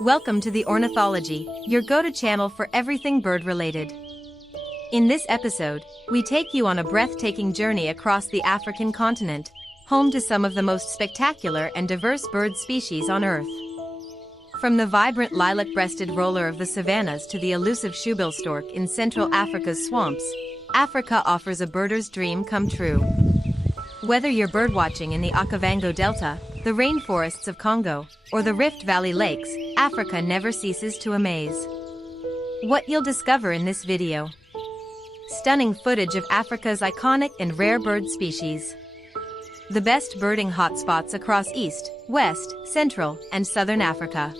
Welcome to the Ornithology, your go-to channel for everything bird-related. In this episode, we take you on a breathtaking journey across the African continent, home to some of the most spectacular and diverse bird species on Earth. From the vibrant lilac-breasted roller of the savannas to the elusive Shoebill Stork in Central Africa's swamps, Africa offers a birder's dream come true. Whether you're birdwatching in the Okavango Delta, the rainforests of Congo, or the Rift Valley lakes, Africa never ceases to amaze. What you'll discover in this video: stunning footage of Africa's iconic and rare bird species, the best birding hotspots across East, West, Central, and Southern Africa,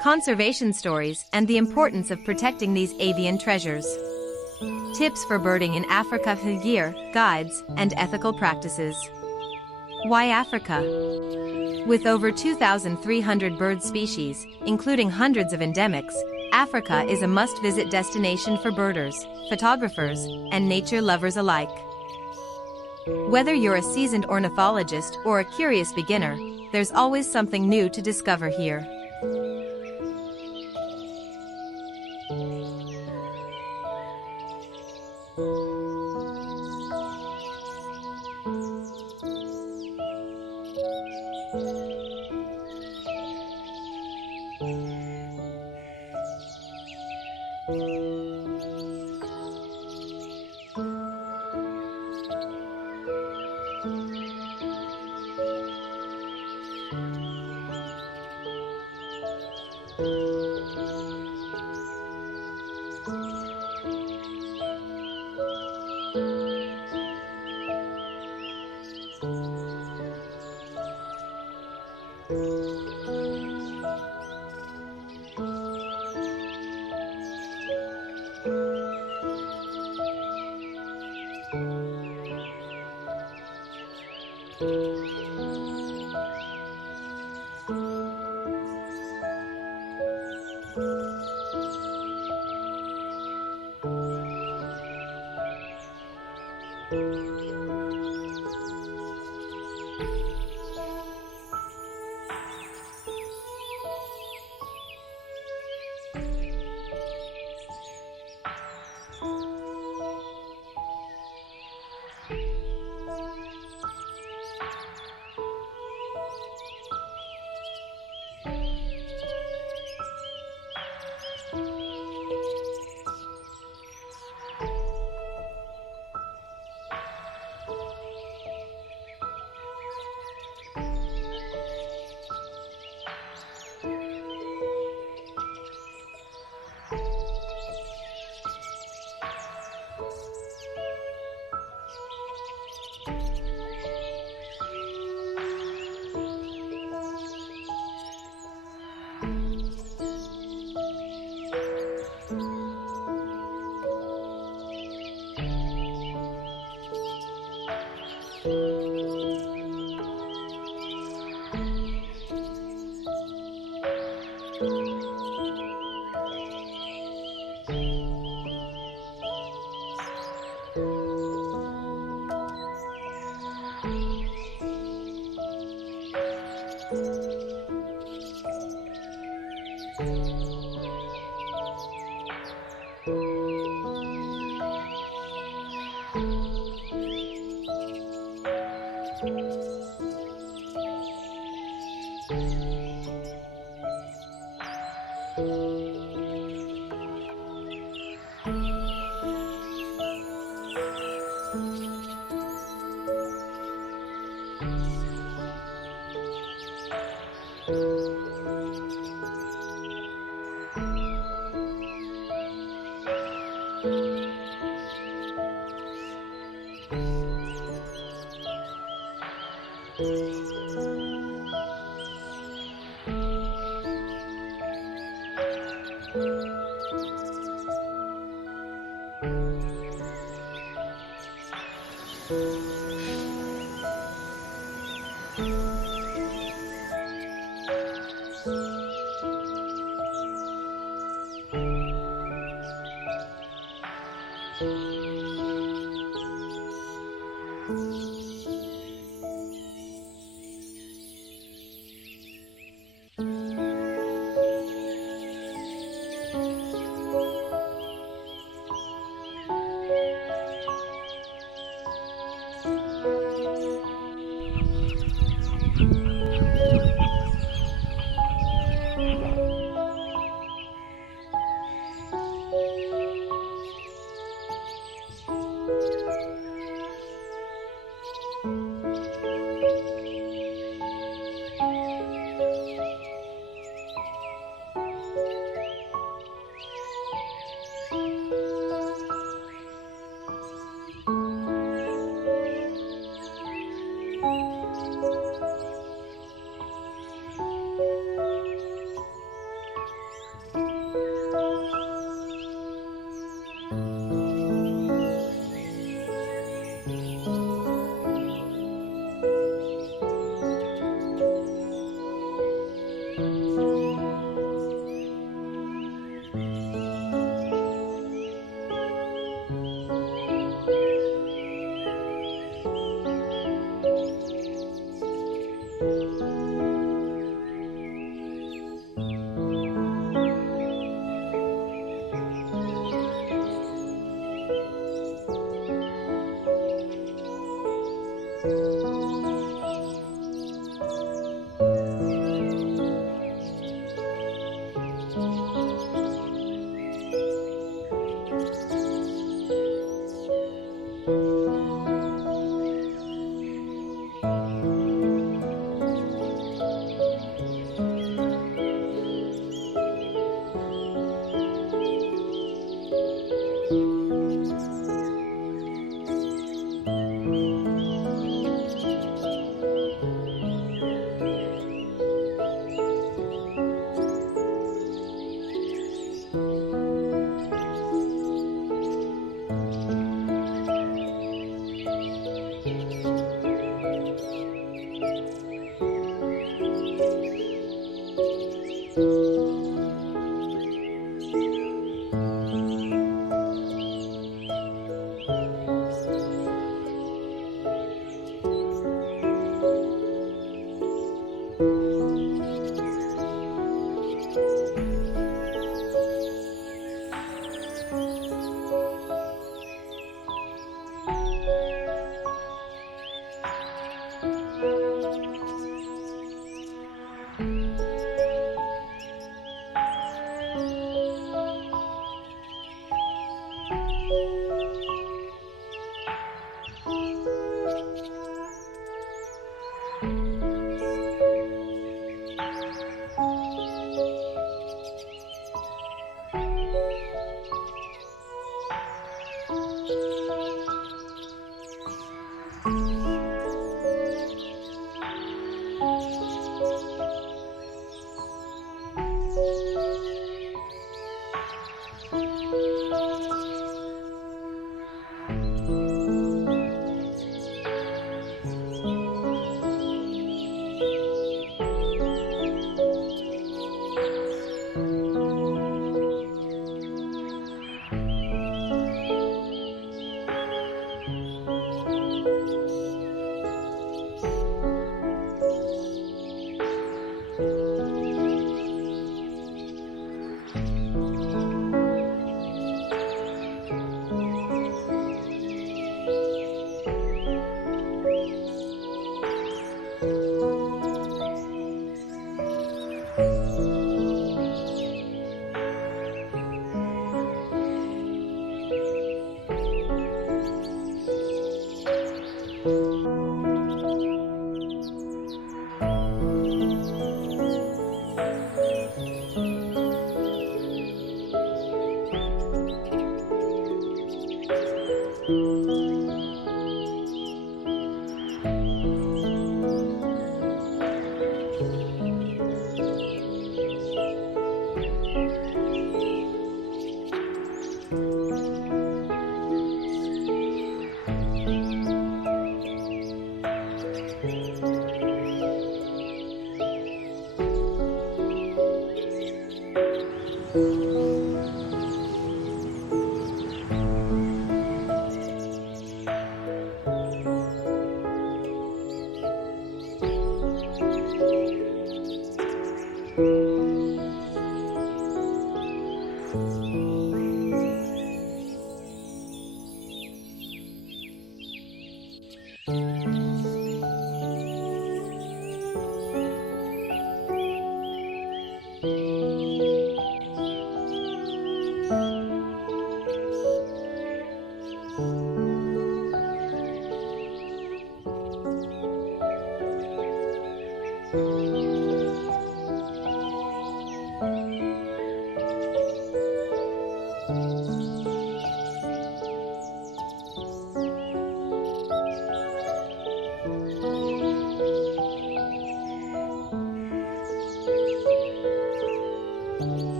conservation stories and the importance of protecting these avian treasures, tips for birding in Africa, gear, guides, and ethical practices. Why Africa? With over 2,300 bird species, including hundreds of endemics, Africa is a must-visit destination for birders, photographers, and nature lovers alike. Whether you're a seasoned ornithologist or a curious beginner, there's always something new to discover here.